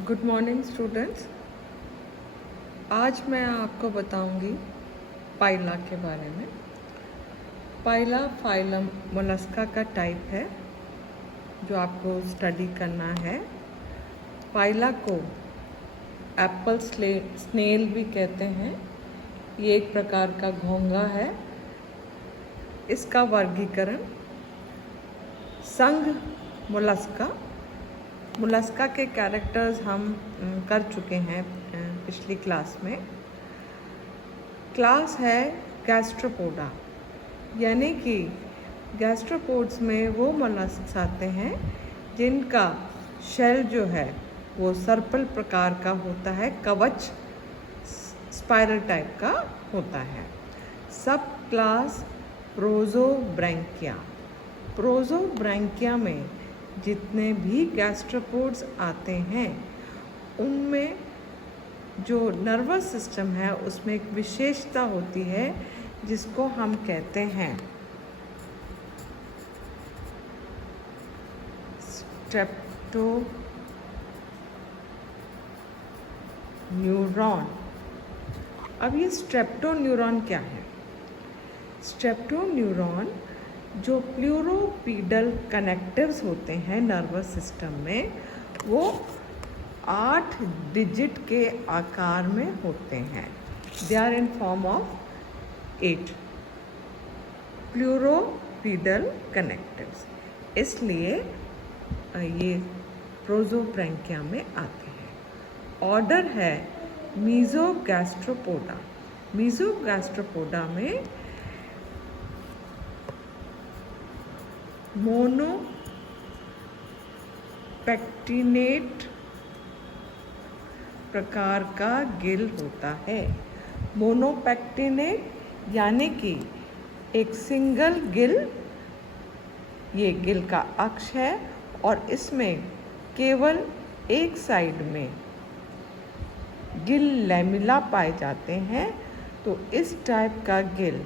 Good morning students. आज मैं आपको बताऊंगी पाइला के बारे में। पाइला फाइलम मोलस्का का टाइप है जो आपको स्टडी करना है। पाइला को एप्पल स्नेल भी कहते हैं। ये एक प्रकार का घोंघा है। इसका वर्गीकरण संघ मोलस्का के कैरेक्टर्स हम कर चुके हैं पिछली क्लास में। क्लास है गैस्ट्रोपोडा, यानी कि गैस्ट्रोपोड्स में वो मोलस्क्स आते हैं जिनका शेल जो है वो सर्पल प्रकार का होता है, कवच स्पाइरल टाइप का होता है। सब क्लास प्रोजोब्रैंकिया में जितने भी गैस्ट्रोपोड्स आते हैं उनमें जो नर्वस सिस्टम है उसमें एक विशेषता होती है जिसको हम कहते हैं स्ट्रेप्टोन्यूरॉन। अब ये स्ट्रेप्टोन्यूरॉन क्या है? स्ट्रेप्टोन्यूरॉन जो प्लूरोपीडल कनेक्टिव्स होते हैं नर्वस सिस्टम में, वो 8 डिजिट के आकार में होते हैं। They are in form of 8 pleuropedal connectives, इसलिए ये प्रोजोब्रैंकिया में आते हैं। ऑर्डर है मीजोगैस्ट्रोपोडा। मीजोगैस्ट्रोपोडा में मोनोपेक्टिनेट प्रकार का गिल होता है। मोनोपेक्टिनेट यानी कि एक सिंगल गिल, ये गिल का अक्ष है और इसमें केवल एक साइड में गिल लैमिला पाए जाते हैं, तो इस टाइप का गिल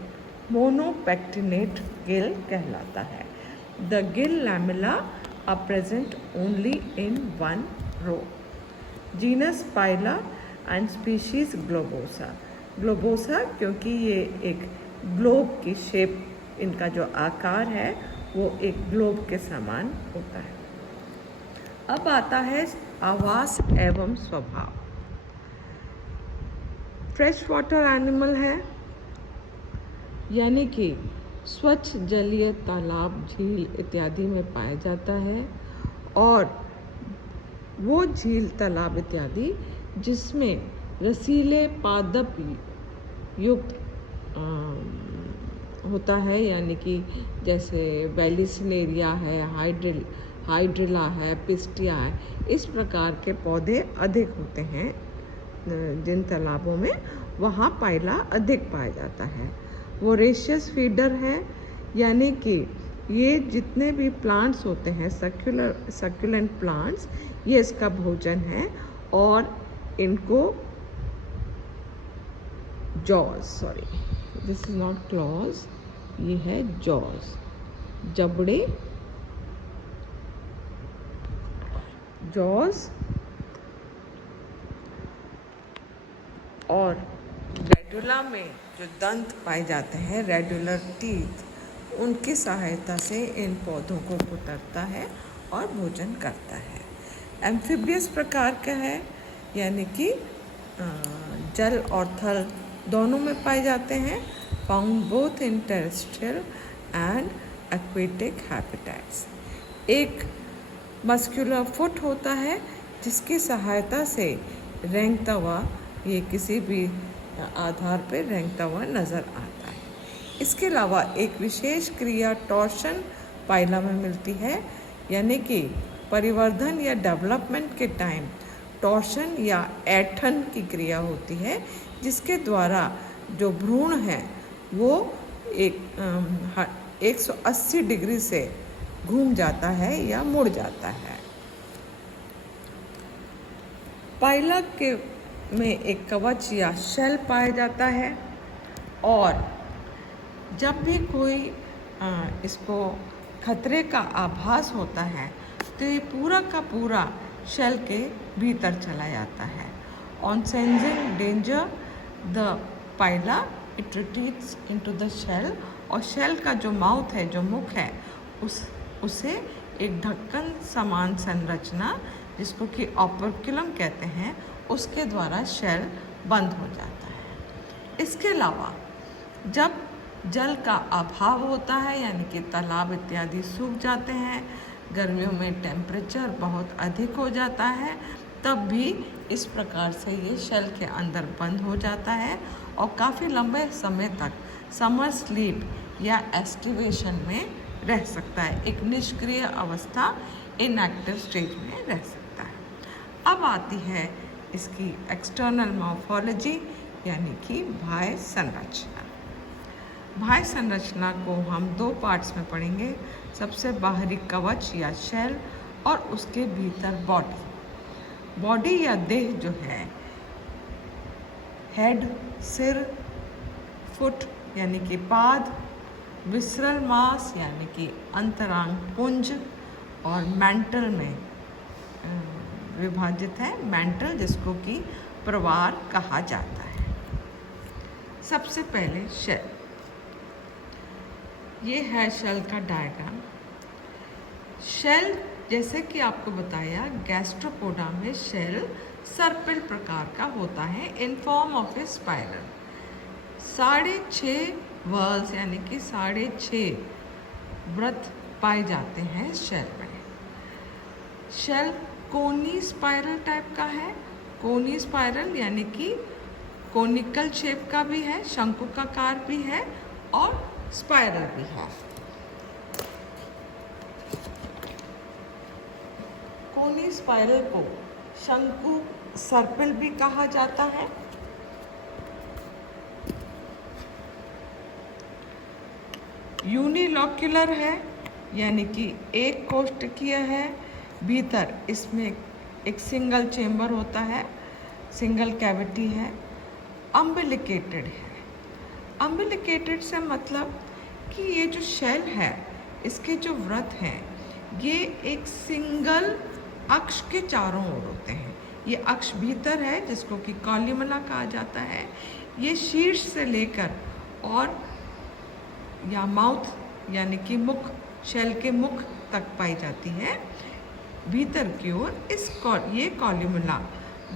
मोनोपेक्टिनेट गिल कहलाता है। The gill lamella are present only in one row. Genus Paila and species Globosa. Globosa क्योंकि ये एक ग्लोब की शेप, इनका जो आकार है वो एक ग्लोब के समान होता है। अब आता है आवास एवं स्वभाव। फ्रेश वाटर एनिमल है, यानी कि स्वच्छ जलीय तालाब, झील इत्यादि में पाया जाता है, और वो झील तालाब इत्यादि जिसमें रसीले पादप युक्त होता है, यानी कि जैसे वेलिसिनेरिया है, हाइड्रिला है, पिस्टिया है, इस प्रकार के पौधे अधिक होते हैं जिन तालाबों में, वहाँ पाइला अधिक पाया जाता है। वोरेशियस फीडर है, यानी कि ये जितने भी प्लांट्स होते हैं सक्यूलेंट प्लांट्स, ये इसका भोजन है, और इनको दिस इज नॉट क्लॉज, ये है जॉज, जबड़े, जॉज, और रेडुला में जो दंत पाए जाते हैं, रेडुलर टीथ, उनकी सहायता से इन पौधों को कुतरता है और भोजन करता है। एम्फीबियस प्रकार का है, यानी कि जल और थल दोनों में पाए जाते हैं। Found both in terrestrial and aquatic habitats. एक मस्कुलर फुट होता है जिसकी सहायता से रेंगता हुआ, ये किसी भी आधार पर रेंगता हुआ नज़र आता है। इसके अलावा एक विशेष क्रिया टॉर्शन पाइला में मिलती है, यानी कि परिवर्धन या डेवलपमेंट के टाइम टॉर्शन या ऐंठन की क्रिया होती है, जिसके द्वारा जो भ्रूण है वो 180 डिग्री से घूम जाता है या मुड़ जाता है। पाइला के में एक कवच या शेल पाया जाता है, और जब भी कोई इसको खतरे का आभास होता है तो ये पूरा का पूरा शेल के भीतर चला जाता है। On sensing danger the Pila it retreats into the shell, और शेल का जो माउथ है, जो मुख है, उसे एक ढक्कन समान संरचना जिसको कि ऑपर्क्युलम कहते हैं, उसके द्वारा शेल बंद हो जाता है। इसके अलावा जब जल का अभाव होता है, यानी कि तालाब इत्यादि सूख जाते हैं, गर्मियों में टेम्परेचर बहुत अधिक हो जाता है, तब भी इस प्रकार से ये शेल के अंदर बंद हो जाता है और काफ़ी लंबे समय तक समर स्लीप या एस्टिवेशन में रह सकता है, एक निष्क्रिय अवस्था, इनएक्टिव स्टेज में रह सकता है। अब आती है इसकी एक्सटर्नल मॉर्फोलॉजी, यानी कि बाह्य संरचना। बाह्य संरचना को हम दो पार्ट्स में पढ़ेंगे। सबसे बाहरी कवच या शेल, और उसके भीतर बॉडी या देह जो है, हेड सिर, फुट यानी कि पाद, विसरल मास यानी कि अंतरांग पुंज, और मेंटल में विभाजित है, मेंटल जिसको कि प्रवार कहा जाता है। सबसे पहले शेल, ये है शेल का डायग्राम। शेल जैसे कि आपको बताया, गैस्ट्रोपोडा में शेल सर्पिल प्रकार का होता है इन form of A spiral. 6.5 whorls यानी कि 6.5 वृत्त पाए जाते हैं शेल में। शेल कोनी स्पाइरल टाइप का है। कोनी स्पाइरल यानी कि कोनिकल शेप का भी है, शंकुकाकार भी है और स्पाइरल भी है। कोनी स्पाइरल को शंकु सर्पिल भी कहा जाता है। यूनिलोक्युलर है, यानी कि एक कोष्ठकीय है। भीतर इसमें एक सिंगल चेम्बर होता है, सिंगल कैविटी है। अम्बिलिकेटेड है। अम्बिलिकेटेड से मतलब कि ये जो शेल है, इसके जो व्रत हैं, ये एक सिंगल अक्ष के चारों ओर होते हैं। ये अक्ष भीतर है जिसको कि कॉल्यूमला कहा जाता है। ये शीर्ष से लेकर और या माउथ यानी कि मुख, शेल के मुख तक पाई जाती है। भीतर की ओर ये कॉल्यूमला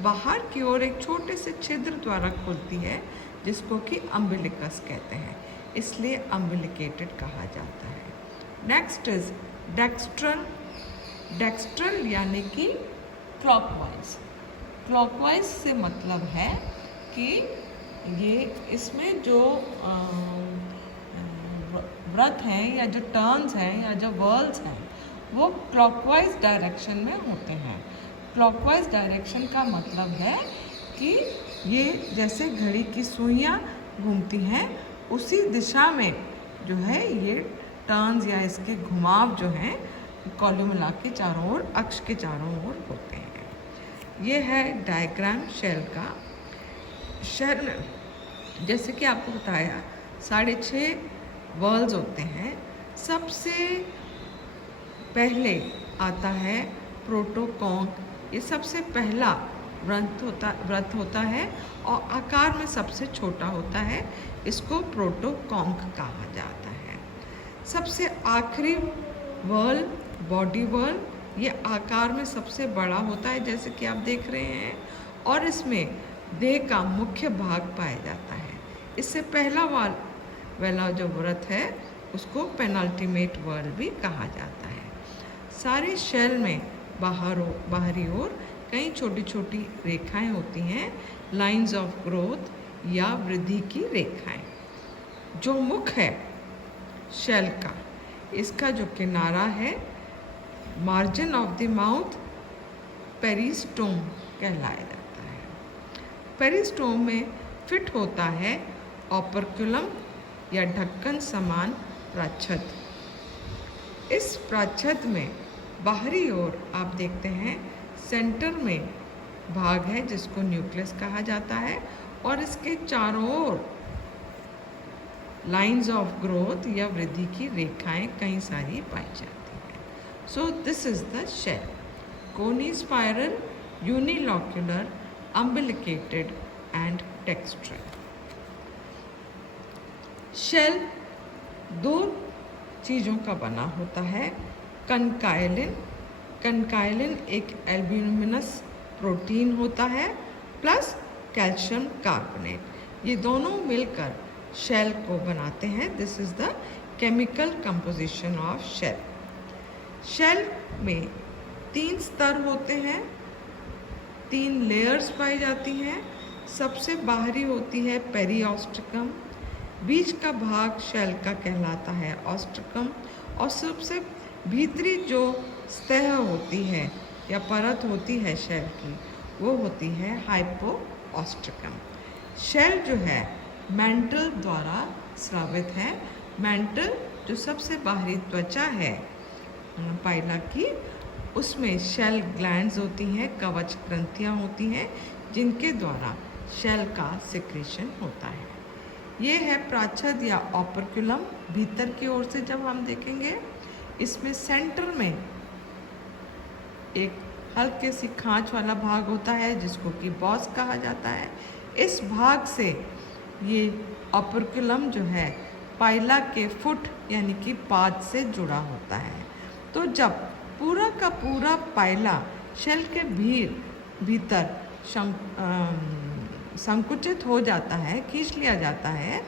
बाहर की ओर एक छोटे से छिद्र द्वारा खुलती है जिसको कि अम्बिलिकस कहते हैं, इसलिए अम्बिलिकेटेड कहा जाता है। Next is dextral. डेक्स्ट्रल यानी कि क्लॉकवाइज। क्लॉकवाइज से मतलब है कि ये इसमें जो व्रत हैं या जो टर्न्स हैं या जो वर्ल्स हैं, वो क्लॉकवाइज डायरेक्शन में होते हैं। क्लॉकवाइज डायरेक्शन का मतलब है कि ये जैसे घड़ी की सुइयाँ घूमती हैं, उसी दिशा में जो है ये टर्न्स या इसके घुमाव जो हैं कॉल्यूमला के चारों ओर, अक्ष के चारों ओर होते हैं। ये है डायग्राम शेल का। शेल में जैसे कि आपको बताया 6.5 वर्ल्स होते हैं। सबसे पहले आता है प्रोटोकॉन्क। ये सबसे पहला व्रत होता है और आकार में सबसे छोटा होता है, इसको प्रोटोकॉन्क कहा जाता है। सबसे आखिरी वर्ल बॉडी वर्ल, ये आकार में सबसे बड़ा होता है जैसे कि आप देख रहे हैं, और इसमें देह का मुख्य भाग पाया जाता है। इससे पहला वाला जो व्रत है उसको पेनल्टीमेट वर्ल भी कहा जाता है। सारे शेल में बाहरी ओर कई छोटी छोटी रेखाएं होती हैं, लाइंस ऑफ ग्रोथ या वृद्धि की रेखाएं। जो मुख है शेल का, इसका जो किनारा है, margin of the mouth, peristome कहलाया जाता है। पेरिस्टोम में फिट होता है ऑपर्क्युलम या ढक्कन समान प्राच्छद। इस प्राच्छद में बाहरी ओर आप देखते हैं सेंटर में भाग है जिसको न्यूक्लियस कहा जाता है, और इसके चारों ओर लाइंस ऑफ ग्रोथ या वृद्धि की रेखाएं कई सारी पाई जाती हैं। So this is the shell. coni spiral, unilocular, umbilicated and textural. Shell दो चीज़ों का बना होता है, कनकाइलिन। कनकाइलिन एक एल्ब्यूमिनस प्रोटीन होता है प्लस कैल्शियम कार्बोनेट। ये दोनों मिलकर शेल को बनाते हैं। This is the chemical composition of shell. Shell में 3 स्तर होते हैं, 3 लेयर्स पाई जाती हैं। सबसे बाहरी होती है पेरिऑस्ट्रिकम, बीच का भाग शेल का कहलाता है ऑस्ट्रिकम, और सबसे भीतरी जो सतह होती है या परत होती है शेल की, वो होती है हाइपोऑस्ट्रिकम। शेल जो है मैंटल द्वारा स्रावित है। मैंटल जो सबसे बाहरी त्वचा है पाइला की, उसमें शेल ग्लैंड्स होती हैं, कवच ग्रंथियाँ होती हैं, जिनके द्वारा शेल का सिक्रीशन होता है। ये है प्राच्छद या ऑपरक्युलम। भीतर की ओर से जब हम देखेंगे, इसमें सेंटर में एक हल्के सी खांच वाला भाग होता है जिसको कि बॉस कहा जाता है। इस भाग से ये ऑपरक्युलम जो है पाइला के फुट यानी कि पाद से जुड़ा होता है। तो जब पूरा का पूरा पाइला शेल के भीतर संकुचित हो जाता है, खींच लिया जाता है,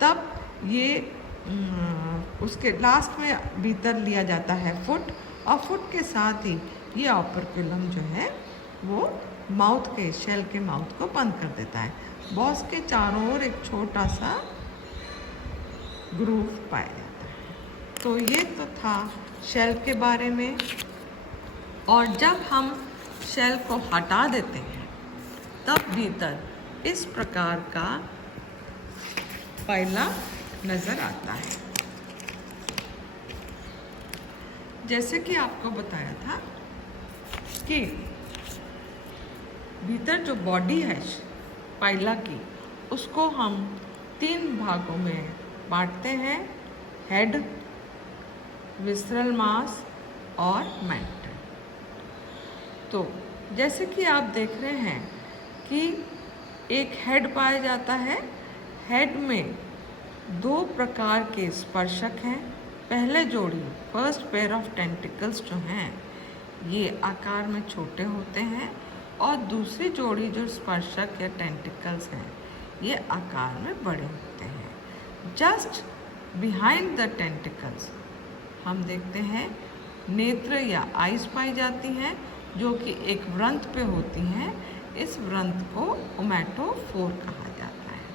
तब ये उसके लास्ट में भीतर लिया जाता है फुट, और फुट के साथ ही ये ऑपरक्युलम जो है वो माउथ के शेल के माउथ को बंद कर देता है। बॉस के चारों ओर एक छोटा सा ग्रूव पाया जाता है। तो ये तो था शेल के बारे में। और जब हम शेल को हटा देते हैं, तब भीतर इस प्रकार का पाइला नज़र आता है। जैसे कि आपको बताया था कि भीतर जो बॉडी है पाइला की, उसको हम 3 भागों में बांटते हैं, हेड, विसरल मास और मेंटल। तो जैसे कि आप देख रहे हैं कि एक हेड पाया जाता है। हेड में 2 प्रकार के स्पर्शक हैं। पहले जोड़ी फर्स्ट पेयर ऑफ टेंटिकल्स जो हैं, ये आकार में छोटे होते हैं, और दूसरी जोड़ी जो स्पर्शक या टेंटिकल्स हैं, ये आकार में बड़े होते हैं। जस्ट बिहाइंड द टेंटिकल्स हम देखते हैं नेत्र या आइज पाई जाती हैं, जो कि एक वृंत पे होती हैं। इस वृंत को ओमेटोफोर कहा जाता है।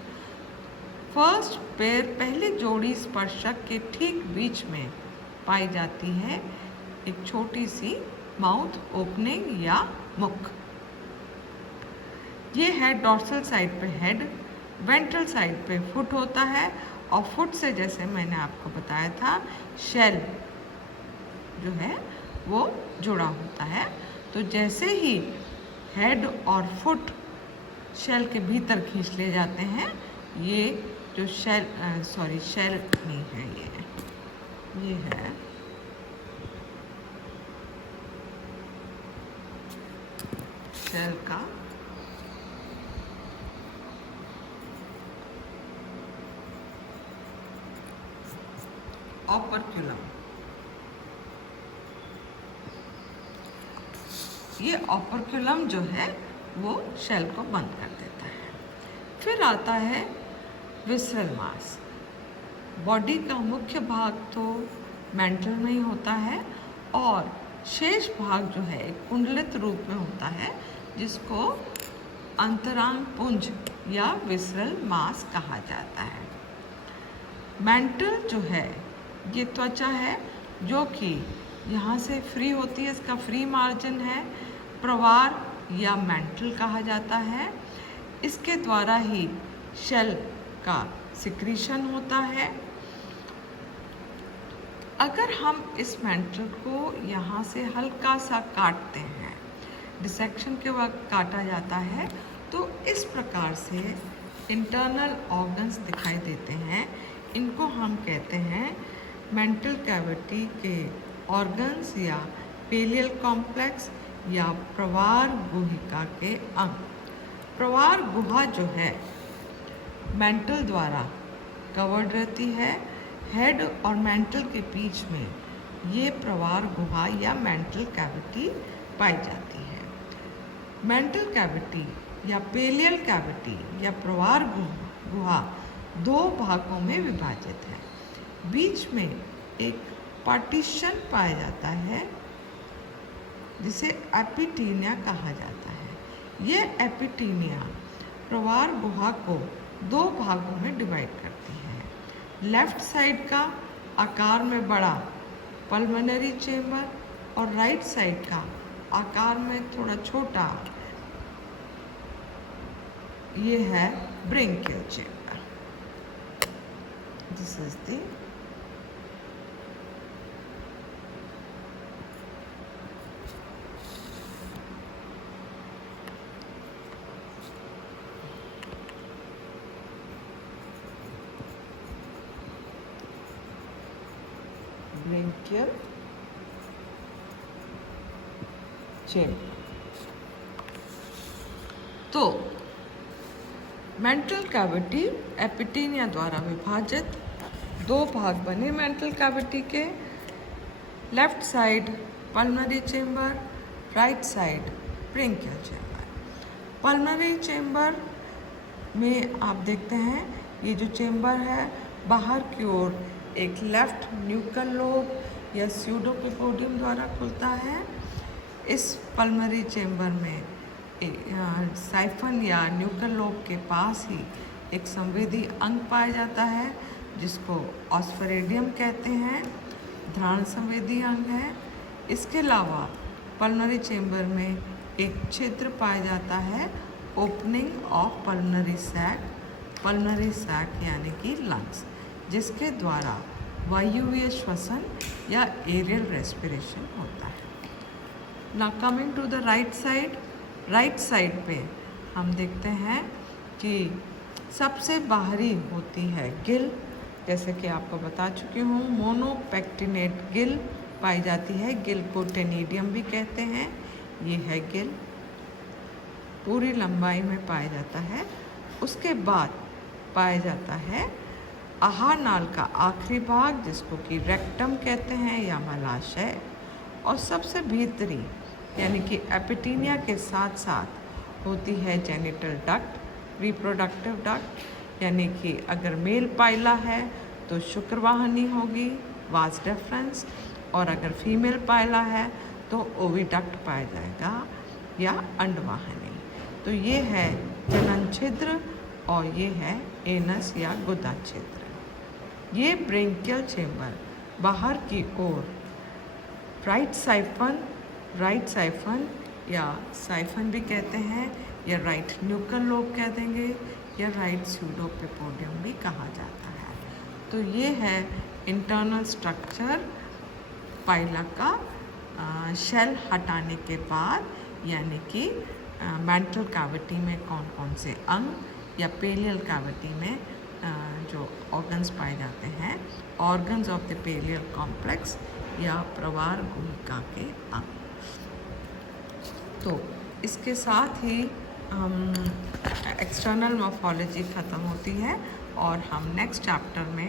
फर्स्ट पेयर पहली जोड़ी स्पर्शक के ठीक बीच में पाई जाती है, एक छोटी सी माउथ ओपनिंग या मुख। ये है डॉर्सल साइड पे हेड, वेंट्रल साइड पे फुट होता है, और फुट से जैसे मैंने आपको बताया था शेल जो है वो जुड़ा होता है। तो जैसे ही हेड और फुट शेल के भीतर खींच ले जाते हैं, ये जो शेल नहीं है, ये है शेल का ऑपरक्युलम। ये ऑपरक्युलम जो है वो शेल को बंद कर देता है। फिर आता है विसरल मास। बॉडी का मुख्य भाग तो मेंटल में ही होता है, और शेष भाग जो है एक कुंडलित रूप में होता है, जिसको अंतरांग पुंज या विसरल मास कहा जाता है। मेंटल जो है ये त्वचा है, जो कि यहाँ से फ्री होती है, इसका फ्री मार्जिन है, प्रवार या मेंटल कहा जाता है। इसके द्वारा ही शेल का सिक्रीशन होता है। अगर हम इस मेंटल को यहाँ से हल्का सा काटते हैं, डिसेक्शन के वक्त काटा जाता है, तो इस प्रकार से इंटरनल ऑर्गन्स दिखाई देते हैं। इनको हम कहते हैं मेंटल कैविटी के ऑर्गन्स या पेलियल कॉम्प्लेक्स या प्रवार गुहिका के अंग। प्रवार गुहा जो है मेंटल द्वारा कवर्ड रहती है। हेड और मेंटल के बीच में ये प्रवार गुहा या मेंटल कैविटी पाई जाती है। मेंटल कैविटी या पेलियल कैविटी या प्रवार गुहा दो भागों में विभाजित है। बीच में एक पार्टीशन पाया जाता है जिसे एपिटीनिया कहा जाता है। ये एपिटीनिया प्रवार गुहा को दो भागों में डिवाइड करती है। लेफ्ट साइड का आकार में बड़ा पल्मोनरी चेम्बर और राइट साइड का आकार में थोड़ा छोटा ये है branchial chamber. This is the branchial chamber. तो मेंटल कैविटी एपिटीनिया द्वारा विभाजित दो भाग बने मेंटल कैविटी के। Left side pulmonary chamber, right side branchial chamber. Pulmonary chamber में आप देखते हैं ये जो चेम्बर है बाहर की ओर एक लेफ्ट न्यूकल लोब या स्यूडोपिपोडियम द्वारा खुलता है। इस पल्मोनरी चेम्बर में साइफन या न्यूकल लोब के पास ही एक संवेदी अंग पाया जाता है जिसको ऑस्फेरेडियम कहते हैं, घ्राण संवेदी अंग है। इसके अलावा पल्मोनरी चेम्बर में एक छिद्र पाया जाता है, ओपनिंग ऑफ पल्मोनरी सैक यानी कि लंग्स, जिसके द्वारा वायुवीय श्वसन या एरियल रेस्पिरेशन होता है। Now coming to the right side. Right side पे हम देखते हैं कि सबसे बाहरी होती है गिल, जैसे कि आपको बता चुकी हूँ। मोनोपेक्टिनेट गिल पाई जाती है, गिल को टेनिडियम भी कहते हैं। ये है गिल, पूरी लंबाई में पाया जाता है। उसके बाद पाया जाता है आहार नाल का आखिरी भाग जिसको कि रेक्टम कहते हैं या मलाशय, और सबसे भीतरी यानी कि एपिटीनिया के साथ साथ होती है जेनिटल डक्ट, रिप्रोडक्टिव डक्ट, यानी कि अगर मेल पाइला है तो शुक्रवाहिनी होगी वास डेफरेंस, और अगर फीमेल पाइला है तो ओविडक्ट पाया जाएगा या अंडवाहिनी। तो ये है जनन छिद्र और ये है एनस या गुदा छिद्र। ये ब्रेंकियल चेम्बर बाहर की ओर राइट साइफन या साइफन भी कहते हैं, या राइट न्यूकल लोब कह देंगे, या राइट स्यूडोपिपोडियम भी कहा जाता है। तो ये है इंटरनल स्ट्रक्चर पाइला का शेल हटाने के बाद, यानी कि मेंटल कैविटी में कौन कौन से अंग या पेलियल कैविटी में जो ऑर्गन्स पाए जाते हैं, ऑर्गन्स ऑफ द पेलियल कॉम्प्लेक्स या प्रवार गुहिका के अंग। तो इसके साथ ही एक्सटर्नल मॉर्फोलॉजी ख़त्म होती है और हम नेक्स्ट चैप्टर में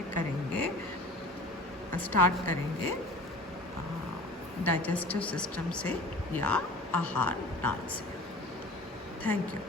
स्टार्ट करेंगे डाइजेस्टिव सिस्टम से या आहार नाल से। Thank you.